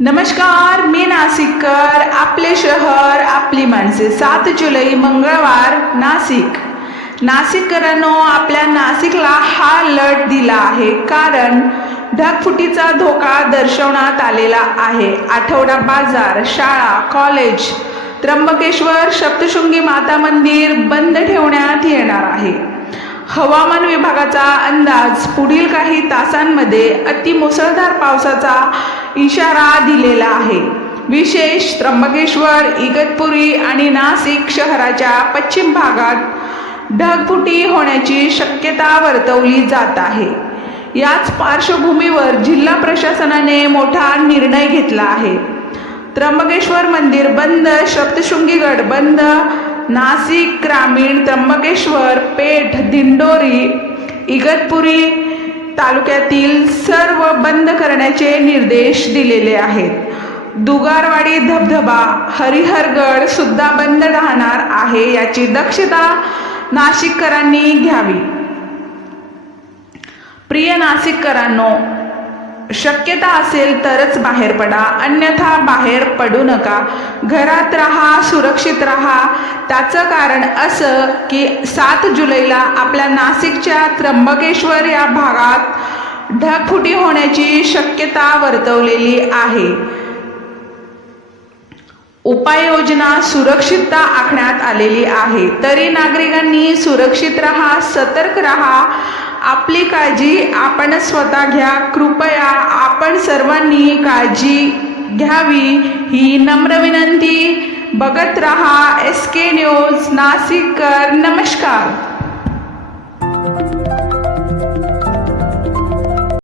नमस्कार, मी नाशिककर. आपले शहर आपली माणसे. 7 जुलै मंगळवार नाशिककरांनो, आपल्या नाशिकला हा अलर्ट दिला आहे कारण ढगफुटीचा धोका दर्शवण्यात आलेला आहे. आठवडा बाजार, शाळा, कॉलेज, त्र्यंबकेश्वर, सप्तशृंगी माता मंदिर बंद ठेवण्यात येणार आहे. हवामान विभागाचा अंदाज पुढील काही तासांमध्ये अतिमुसळधार पावसाचा इशारा दिलेला आहे. विशेष त्र्यंबकेश्वर, इगतपुरी आणि नाशिक शहराच्या पश्चिम भागात ढगफुटी होण्याची शक्यता वर्तवली जात आहे. याच पार्श्वभूमीवर जिल्हा प्रशासनाने मोठा निर्णय घेतला आहे. त्र्यंबकेश्वर मंदिर बंद, सप्तशृंगीगड बंद, नाशिक ग्रामीण, त्र्यंबकेश्वर, पेठ, दिंडोरी, इगतपुरी तालुक्यातील सर्व बंद करण्याचे निर्देश दिलेले आहेत. दुगारवाडी धबधबा, हरिहरगड सुद्धा बंद राहणार आहे. याची दक्षता नाशिककरांनी घ्यावी. प्रिय नाशिककरांनो, शक्यता असेल तरच बाहेर पडा, अन्यथा बाहेर पडू नका. घरात राहा, सुरक्षित राहा. त्याचं कारण असं की 7 जुलैला आपल्या नाशिकच्या त्र्यंबकेश्वर या भागात ढगफुटी होण्याची शक्यता वर्तवलेली आहे. उपाययोजना, सुरक्षितता आखण्यात आलेली आहे. तरी नागरिकांनी सुरक्षित राहा, सतर्क राहा. आपली काळजी आपण स्वतः घ्या. कृपया आपण सर्वांनी काळजी घ्यावी ही नम्र विनंती. बघत रहा SK न्यूज नाशिककर. नमस्कार.